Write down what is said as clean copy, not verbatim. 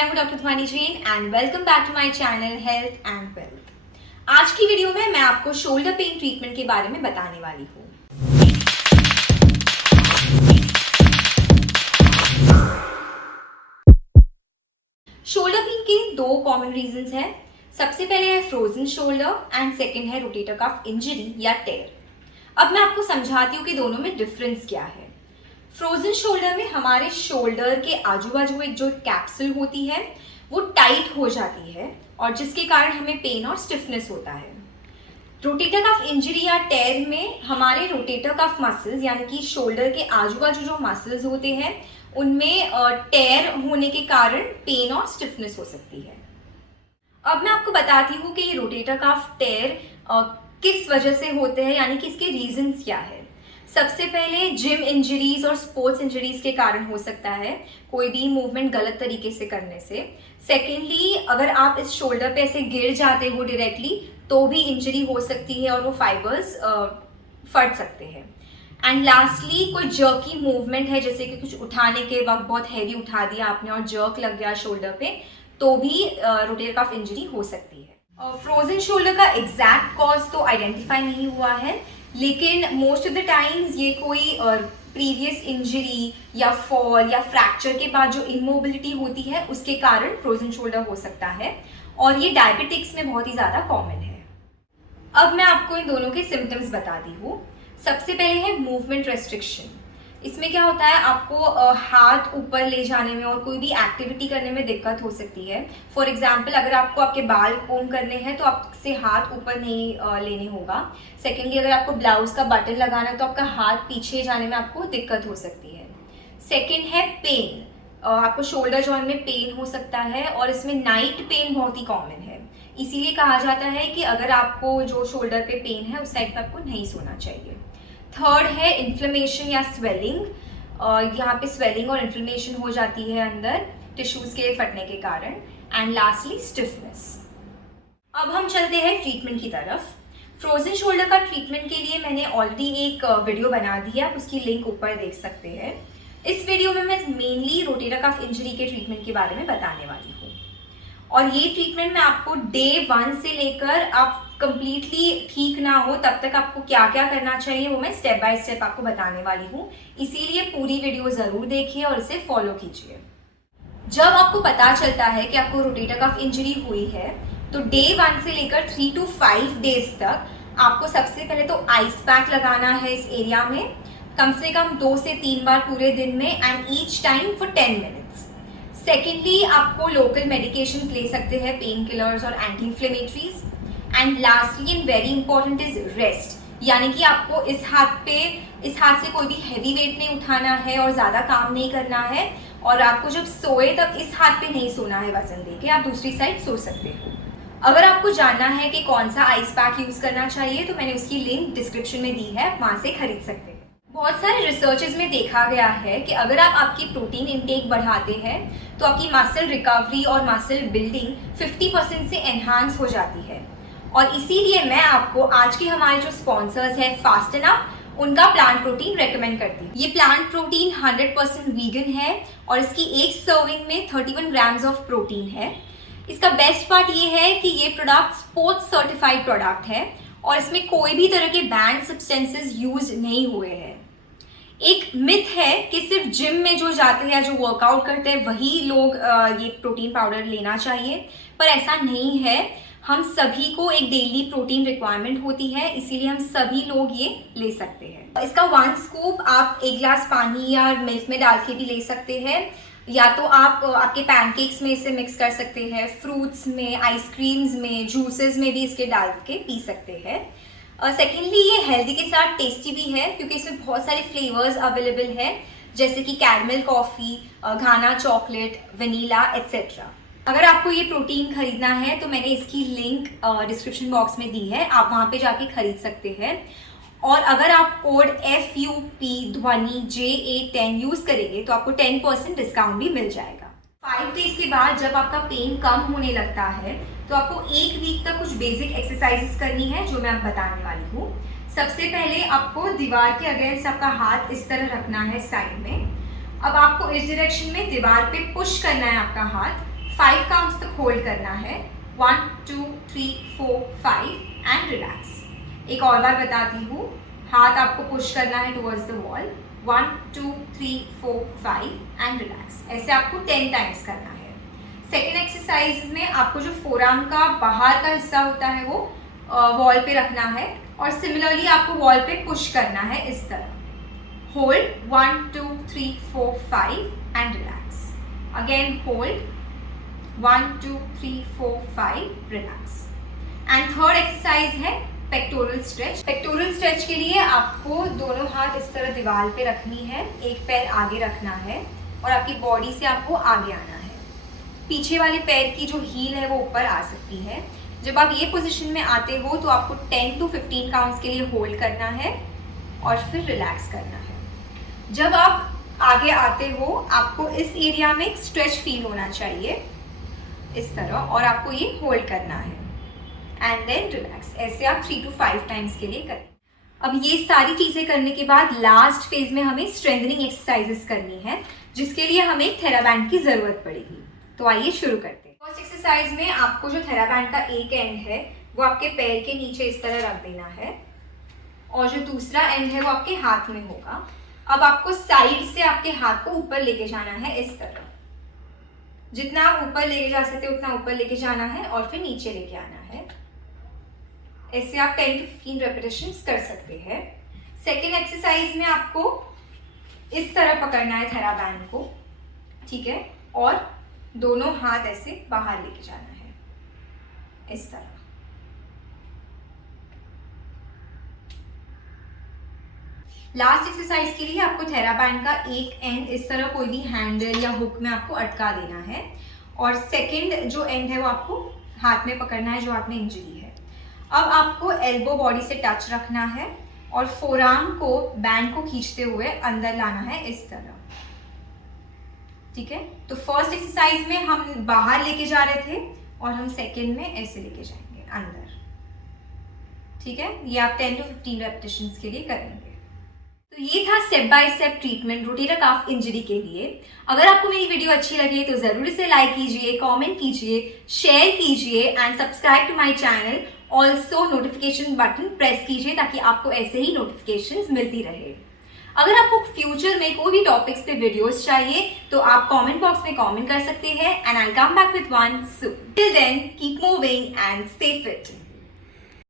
मैं हूं doctor Dhwani Jain and welcome back to my channel health and wealth. आज की वीडियो में मैं आपको शोल्डर पेन ट्रीटमेंट के बारे में बताने वाली हूँ। शोल्डर पेन के दो कॉमन रीजंस हैं। सबसे पहले है फ्रोजन शोल्डर एंड सेकंड है रोटेटर कफ इंजरी या टेयर। अब मैं आपको समझाती हूँ कि दोनों में डिफरेंस क्या है। फ्रोजन शोल्डर में हमारे शोल्डर के आजू बाजू एक जो कैप्सूल होती है वो टाइट हो जाती है और जिसके कारण हमें पेन और स्टिफनेस होता है। रोटेटर कफ इंजरी या टेयर में हमारे रोटेटर कफ मसल्स यानी कि शोल्डर के आजू बाजू जो मसल्स होते हैं उनमें टेयर होने के कारण पेन और स्टिफनेस हो सकती है। अब मैं आपको बताती हूँ कि ये रोटेटर कफ टेयर किस वजह से होते हैं यानी कि इसके रीजंस क्या है। सबसे पहले जिम इंजरीज और स्पोर्ट्स इंजरीज के कारण हो सकता है, कोई भी मूवमेंट गलत तरीके से करने से। सेकेंडली, अगर आप इस शोल्डर पे ऐसे गिर जाते हो डायरेक्टली तो भी इंजरी हो सकती है और वो फाइबर्स फट सकते हैं। एंड लास्टली, कोई जर्की मूवमेंट है जैसे कि कुछ उठाने के वक्त बहुत हैवी उठा दिया आपने और जर्क लग गया शोल्डर पे तो भी रोटेटर कफ इंजरी हो सकती है। फ्रोजन शोल्डर का एग्जैक्ट कॉज तो आइडेंटिफाई नहीं हुआ है, लेकिन मोस्ट ऑफ द टाइम्स ये कोई प्रीवियस इंजरी या फॉल या फ्रैक्चर के बाद जो इमोबिलिटी होती है उसके कारण फ्रोजन शोल्डर हो सकता है और ये डायबिटिक्स में बहुत ही ज़्यादा कॉमन है। अब मैं आपको इन दोनों के सिम्टम्स बताती हूँ। सबसे पहले है मूवमेंट रेस्ट्रिक्शन। इसमें क्या होता है, आपको हाथ ऊपर ले जाने में और कोई भी एक्टिविटी करने में दिक्कत हो सकती है। फॉर एग्जाम्पल, अगर आपको आपके बाल कोम करने हैं तो आपसे हाथ ऊपर नहीं लेने होगा। सेकेंडली, अगर आपको ब्लाउज का बटन लगाना है तो आपका हाथ पीछे जाने में आपको दिक्कत हो सकती है। सेकेंड है पेन। आपको शोल्डर जॉइंट में पेन हो सकता है और इसमें नाइट पेन बहुत ही कॉमन है। इसीलिए कहा जाता है कि अगर आपको जो शोल्डर पे पेन है उस साइड पर आपको नहीं सोना चाहिए। थर्ड है इन्फ्लेमेशन या स्वेलिंग। यहाँ पे स्वेलिंग और इन्फ्लेमेशन हो जाती है अंदर टिश्यूज के फटने के कारण। And lastly stiffness. अब हम चलते हैं ट्रीटमेंट की तरफ। फ्रोजन शोल्डर का ट्रीटमेंट के लिए मैंने ऑलरेडी एक वीडियो बना दी है, आप उसकी लिंक ऊपर देख सकते हैं। इस वीडियो में मैं मेनली रोटेटर कफ इंजरी के ट्रीटमेंट के बारे में बताने वाली हूँ और ये ट्रीटमेंट मैं आपको डे 1 से लेकर आप कंप्लीटली ठीक ना हो तब तक आपको क्या क्या करना चाहिए वो मैं स्टेप बाय स्टेप आपको बताने वाली हूँ। इसीलिए पूरी वीडियो ज़रूर देखिए और इसे फॉलो कीजिए। जब आपको पता चलता है कि आपको रोटेटर कफ इंजरी हुई है तो डे 1 से लेकर 3 to 5 डेज तक आपको सबसे पहले तो आइस पैक लगाना है इस एरिया में, कम से कम 2 से 3 बार पूरे दिन में and each time for 10 minutes. Secondly, आपको लोकल मेडिकेशन ले सकते हैं, पेन किलर्स और anti inflammatories. And lastly and very important is rest, यानी कि आपको इस हाथ से कोई भी हैवी वेट नहीं उठाना है और ज़्यादा काम नहीं करना है और आपको जब सोए तब इस हाथ पे नहीं सोना है वजन देके, आप दूसरी साइड सो सकते हो। अगर आपको जानना है कि कौन सा आइस पैक यूज़ करना चाहिए तो मैंने उसकी लिंक डिस्क्रिप्शन में दी है, आप वहाँ से खरीद सकते हैं। बहुत सारे रिसर्चेस में देखा गया है कि अगर आप आपकी प्रोटीन इंटेक बढ़ाते हैं तो आपकी मसल रिकवरी और मसल बिल्डिंग 50% से एनहांस हो जाती है और इसीलिए मैं आपको आज के हमारे जो स्पॉन्सर्स हैं फास्टन अप उनका प्लांट प्रोटीन रेकमेंड करती हूँ। ये प्लांट प्रोटीन 100% वीगन है और इसकी एक सर्विंग में 31 ग्राम्स ऑफ प्रोटीन है। इसका बेस्ट पार्ट ये है कि ये प्रोडक्ट स्पोर्ट्स सर्टिफाइड प्रोडक्ट है और इसमें कोई भी तरह के बैंड सब्सटेंसेस यूज नहीं हुए हैं। एक मिथ है कि सिर्फ जिम में जो जाते हैं या जो वर्कआउट करते हैं वही लोग ये प्रोटीन पाउडर लेना चाहिए, पर ऐसा नहीं है। हम सभी को एक डेली प्रोटीन रिक्वायरमेंट होती है, इसीलिए हम सभी लोग ये ले सकते हैं। इसका 1 स्कूप आप 1 गिलास पानी या मिल्क में डाल के भी ले सकते हैं, या तो आप आपके पैनकेक्स में इसे मिक्स कर सकते हैं, फ्रूट्स में, आइसक्रीम्स में, जूसेस में भी इसके डाल के पी सकते हैं। सेकेंडली, ये हेल्दी के साथ टेस्टी भी है क्योंकि इसमें बहुत सारे फ्लेवर्स अवेलेबल है जैसे कि कैरमल कॉफ़ी, घाना चॉकलेट, वनीला एट्सेट्रा। अगर आपको ये प्रोटीन खरीदना है तो मैंने इसकी लिंक डिस्क्रिप्शन बॉक्स में दी है, आप वहाँ पे जाके खरीद सकते हैं। और अगर आप कोड FUP ध्वनि JA10 यूज़ करेंगे तो आपको 10% डिस्काउंट भी मिल जाएगा। 5 डेज के बाद जब आपका पेन कम होने लगता है तो आपको 1 वीक तक कुछ बेसिक एक्सरसाइजेस करनी है जो मैं अब बताने वाली हूँ। सबसे पहले आपको दीवार के अगेंस्ट आपका हाथ इस तरह रखना है साइड में। अब आपको इस डायरेक्शन में दीवार पे पुश करना है आपका हाथ 5 काउंट्स तक होल्ड करना है। 1 2 3 4 5 एंड रिलैक्स। एक और बार बताती हूँ, हाथ आपको पुश करना है towards the wall. 1 2 3 4 5 and relax. ऐसे आपको 10 टाइम्स करना है। सेकेंड एक्सरसाइज में आपको जो फोरआर्म का बाहर का हिस्सा होता है वो वॉल पे रखना है और सिमिलरली आपको वॉल पे पुश करना है इस तरह। Hold 1 2 3 4 5 and relax. Again hold 1 2 3 4 5 relax. And third exercise है पेक्टोरल स्ट्रेच। पेक्टोरल स्ट्रेच के लिए आपको दोनों हाथ इस तरह दीवार पे रखनी है, एक पैर आगे रखना है और आपकी बॉडी से आपको आगे आना है। पीछे वाले पैर की जो हील है वो ऊपर आ सकती है। जब आप ये पोजीशन में आते हो तो आपको 10 to 15 काउंट्स के लिए होल्ड करना है और फिर रिलैक्स करना है। जब आप आगे आते हो आपको इस एरिया में स्ट्रेच फील होना चाहिए इस तरह, और आपको ये होल्ड करना है एंड देन रिलैक्स। ऐसे आप 3 to 5 टाइम्स के लिए करें। अब ये सारी चीज़ें करने के बाद लास्ट फेज में हमें स्ट्रेंथनिंग एक्सरसाइजेस करनी है, जिसके लिए हमें एक थेराबैंड की ज़रूरत पड़ेगी। तो आइए शुरू करते हैं। फर्स्ट एक्सरसाइज में आपको जो थेराबैंड का एक एंड है वो आपके पैर के नीचे इस तरह रख देना है और जो दूसरा एंड है वो आपके हाथ में होगा। अब आपको साइड से आपके हाथ को ऊपर लेके जाना है इस तरह। जितना आप ऊपर लेके जा सकते हो उतना ऊपर लेके जाना है और फिर नीचे लेके आना है। ऐसे आप 10 to 15 रेपिटेशंस कर सकते हैं। सेकेंड एक्सरसाइज में आपको इस तरह पकड़ना है थेराबैंड को, ठीक है, और दोनों हाथ ऐसे बाहर लेके जाना है इस तरह। लास्ट एक्सरसाइज के लिए आपको थेराबैंड का एक एंड इस तरह कोई भी हैंडल या हुक में आपको अटका देना है और सेकंड जो एंड है वो आपको हाथ में पकड़ना है जो हाथ में इंजरी है। अब आपको एल्बो बॉडी से टच रखना है और फोरआर्म को बैंड को खींचते हुए अंदर लाना है इस तरह, ठीक है। तो फर्स्ट एक्सरसाइज में हम बाहर लेके जा रहे थे और हम सेकंड में ऐसे लेके जाएंगे अंदर, ठीक है। ये आप 10 to 15 रेपिटेशंस के लिए करेंगे। तो ये था step by step treatment rotator calf injury के लिए। अगर आपको मेरी वीडियो अच्छी लगे तो जरूर इसे लाइक कीजिए, कमेंट कीजिए, शेयर कीजिए and subscribe to my channel. Also notification button press कीजिए ताकि आपको ऐसे ही नोटिफिकेशंस मिलती रहे। अगर आपको फ्यूचर में कोई भी टॉपिक्स पे वीडियोस चाहिए तो आप कमेंट बॉक्स में कमेंट कर सकते हैं and I will come back with one soon. Till then keep moving and stay fit.